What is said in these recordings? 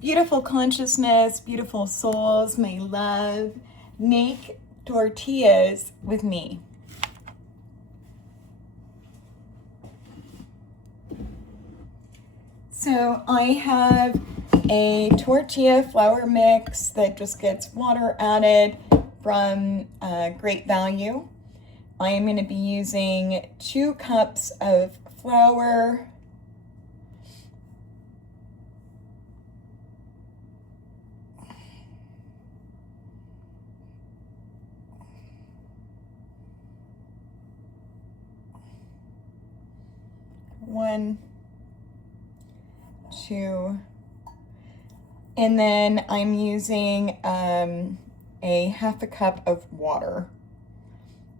Beautiful consciousness, beautiful souls, my love, make tortillas with me. So I have a tortilla flour mix that just gets water added from Great Value. I am going to be using 2 cups of flour, 1, 2, and then I'm using a half a cup of water.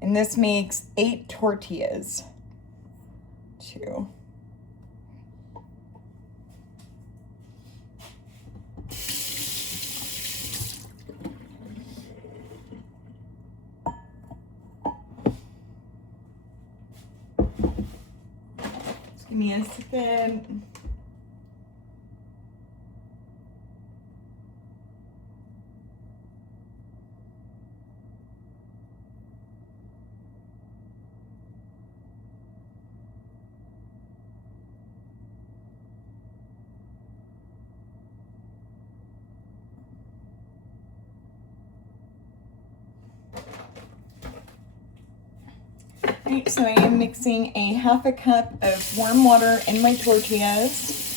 And this makes 8 tortillas. 2. Just give me a second. Right, so I am mixing a half a cup of warm water in my tortillas.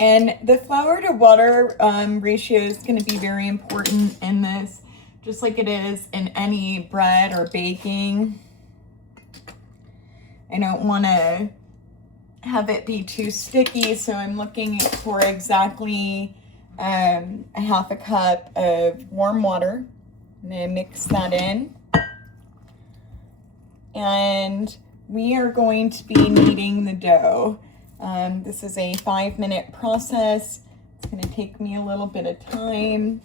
And the flour to water ratio is going to be very important in this, just like it is in any bread or baking. I don't want to have it be too sticky, so I'm looking for exactly a half a cup of warm water. I'm going to mix that in. And we are going to be kneading the dough. This is a 5-minute process. It's going to take me a little bit of time.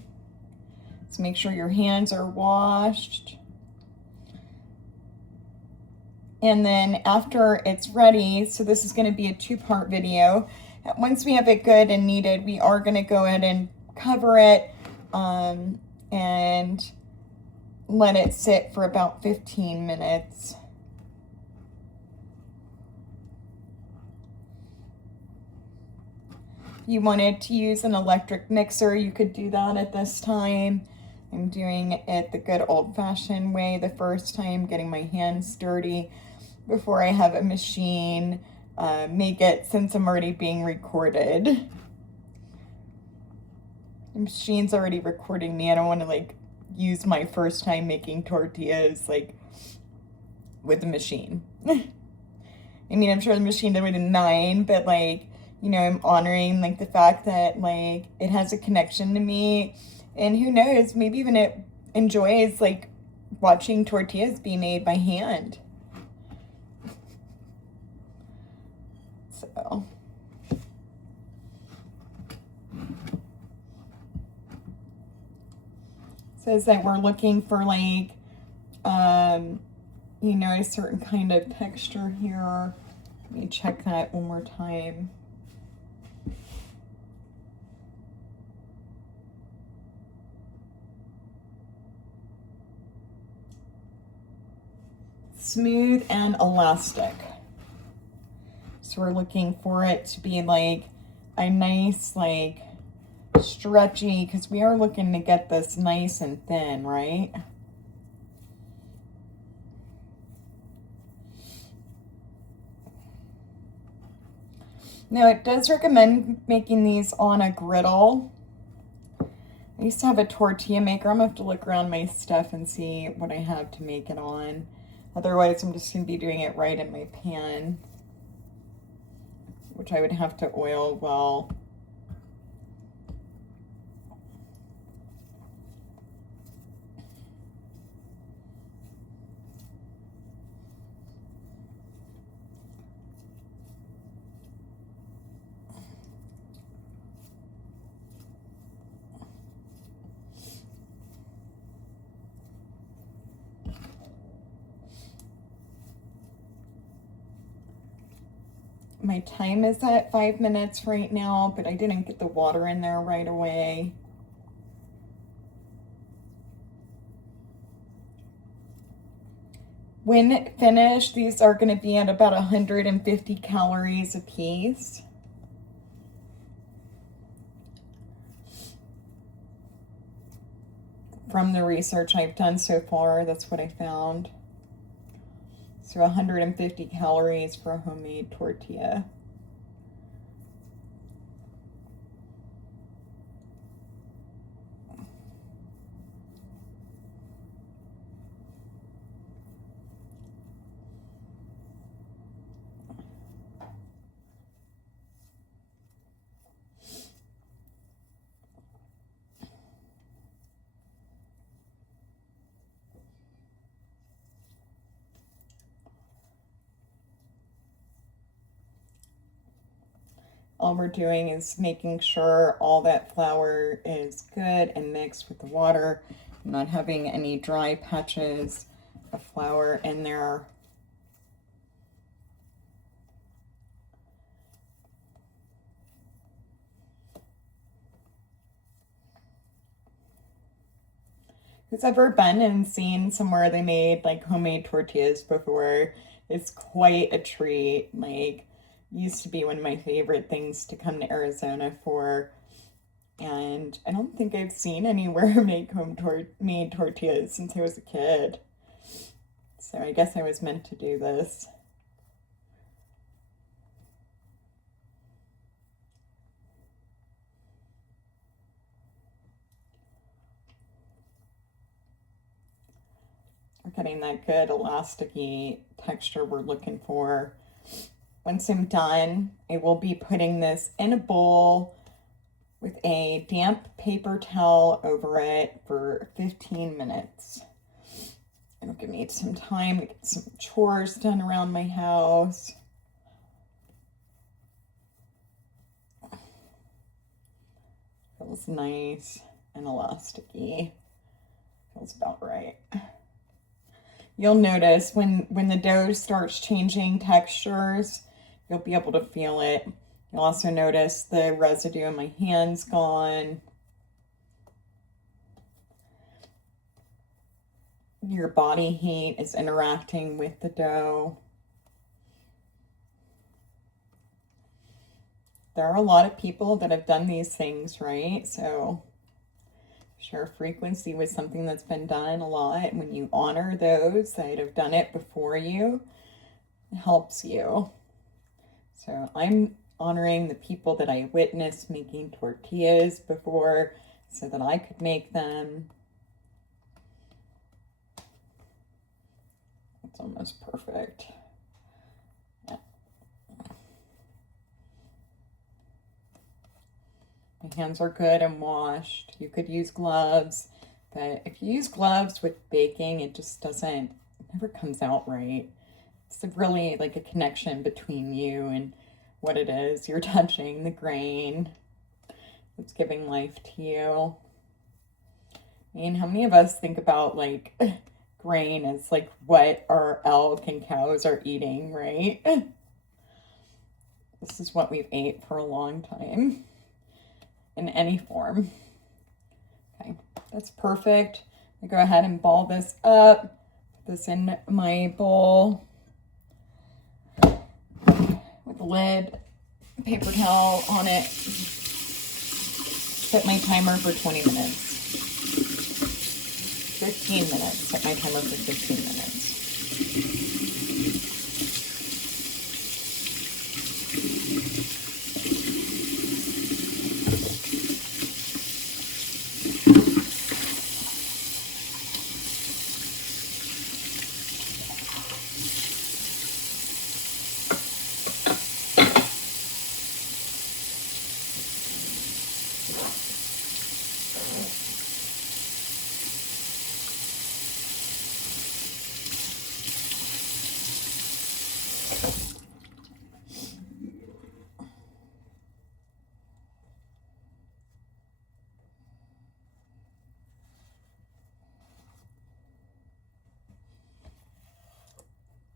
So make sure your hands are washed. And then after it's ready, so this is going to be a 2-part video. Once we have it good and kneaded, we are going to go ahead and cover it and let it sit for about 15 minutes. You wanted to use an electric mixer, you could do that at this time. I'm doing it the good old-fashioned way the first time, getting my hands dirty before I have a machine make it, since I'm already being recorded. The machine's already recording me. I don't want to like use my first time making tortillas like with the machine. I mean, I'm sure the machine did it in 9, but like, you know, I'm honoring like the fact that like it has a connection to me, and who knows, maybe even it enjoys like watching tortillas be made by hand. So says that we're looking for like you know, a certain kind of texture here. Let me check that one more time. Smooth and elastic. So we're looking for it to be like a nice, like stretchy, because we are looking to get this nice and thin, right? Now it does recommend making these on a griddle. I used to have a tortilla maker. I'm gonna have to look around my stuff and see what I have to make it on. Otherwise, I'm just gonna be doing it right in my pan, which I would have to oil well. My time is at 5 minutes right now, but I didn't get the water in there right away. When finished, these are going to be at about 150 calories a piece. From the research I've done so far, that's what I found. So 150 calories for a homemade tortilla. All we're doing is making sure all that flour is good and mixed with the water. I'm not having any dry patches of flour in there. Who's ever been and seen somewhere they made like homemade tortillas before? It's quite a treat. Like, used to be one of my favorite things to come to Arizona for. And I don't think I've seen anywhere make made tortillas since I was a kid. So I guess I was meant to do this. We're getting that good elasticy texture we're looking for. Once I'm done, I will be putting this in a bowl with a damp paper towel over it for 15 minutes. It'll give me some time to get some chores done around my house. Feels nice and elasticy. Feels about right. You'll notice when the dough starts changing textures, you'll be able to feel it. You'll also notice the residue in my hands gone. Your body heat is interacting with the dough. There are a lot of people that have done these things, right? So share frequency with something that's been done a lot. When you honor those that have done it before you, it helps you. So I'm honoring the people that I witnessed making tortillas before so that I could make them. It's almost perfect. Yeah. My hands are good and washed. You could use gloves, but if you use gloves with baking, it just doesn't, it never comes out right. It's really like a connection between you and what it is you're touching, the grain that's giving life to you. I mean, how many of us think about like grain as like what our elk and cows are eating, right? This is what we've ate for a long time in any form. Okay, that's perfect. I go ahead and ball this up, put this in my bowl with the lid, paper towel on it. Set my timer for 20 minutes. 15 minutes. Set my timer for 15 minutes.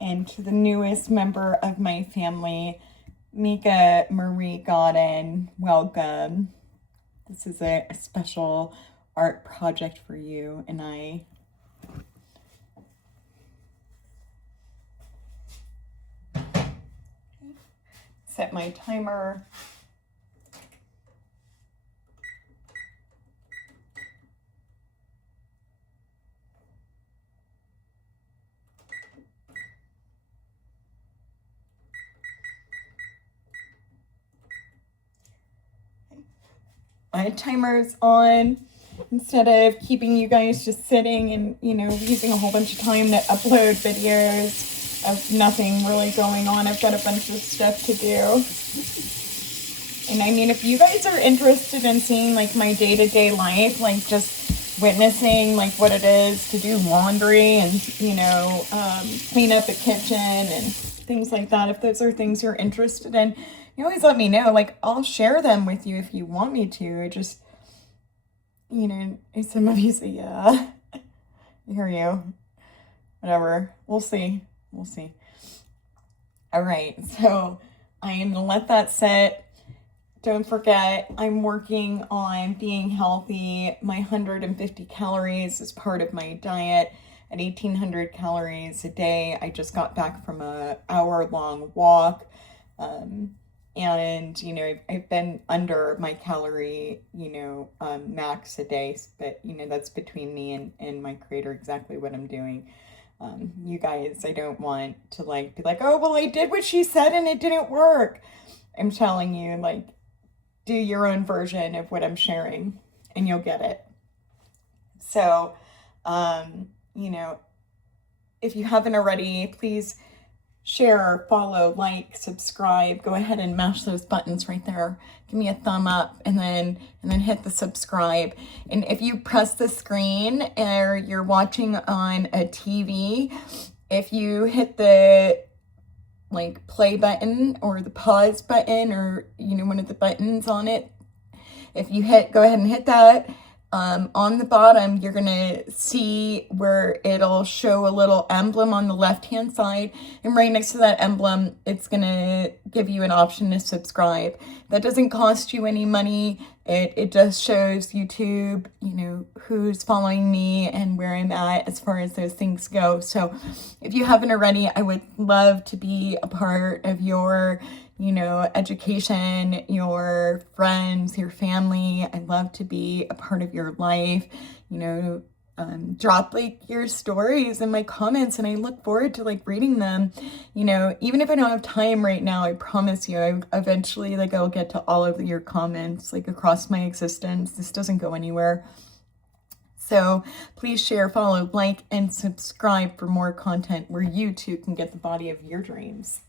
And to the newest member of my family, Mika Marie Godin, welcome. This is a special art project for you and I. Set my timer. My timer's on. Instead of keeping you guys just sitting and, you know, using a whole bunch of time to upload videos of nothing really going on, I've got a bunch of stuff to do. And I mean, if you guys are interested in seeing like my day-to-day life, like just witnessing like what it is to do laundry and, you know, clean up a kitchen and things like that, if those are things you're interested in, you always let me know. Like, I'll share them with you if you want me to. Just, you know, some of you say, yeah, I hear you. Whatever. We'll see. We'll see. All right. So I am going to let that sit. Don't forget, I'm working on being healthy. My 150 calories is part of my diet at 1,800 calories a day. I just got back from an hour-long walk. And, you know, I've been under my calorie, you know, max a day, but, you know, that's between me and my creator, exactly what I'm doing. You guys, I don't want to, like, be like, oh, well, I did what she said and it didn't work. I'm telling you, like, do your own version of what I'm sharing and you'll get it. So, you know, if you haven't already, please share, follow, like, subscribe. Go ahead and mash those buttons right there. Give me a thumb up and then hit the subscribe. And if you press the screen or you're watching on a TV, if you hit the like play button or the pause button or, you know, one of the buttons on it, if you go ahead and hit that, on the bottom, you're going to see where it'll show a little emblem on the left-hand side. And right next to that emblem, it's going to give you an option to subscribe. That doesn't cost you any money. It just shows YouTube, you know, who's following me and where I'm at as far as those things go. So if you haven't already, I would love to be a part of your, you know, education, your friends, your family. I'd love to be a part of your life. You know, drop like your stories in my comments and I look forward to like reading them. You know, even if I don't have time right now, I promise you, I eventually like I'll get to all of your comments like across my existence. This doesn't go anywhere. So please share, follow, like, and subscribe for more content where you too can get the body of your dreams.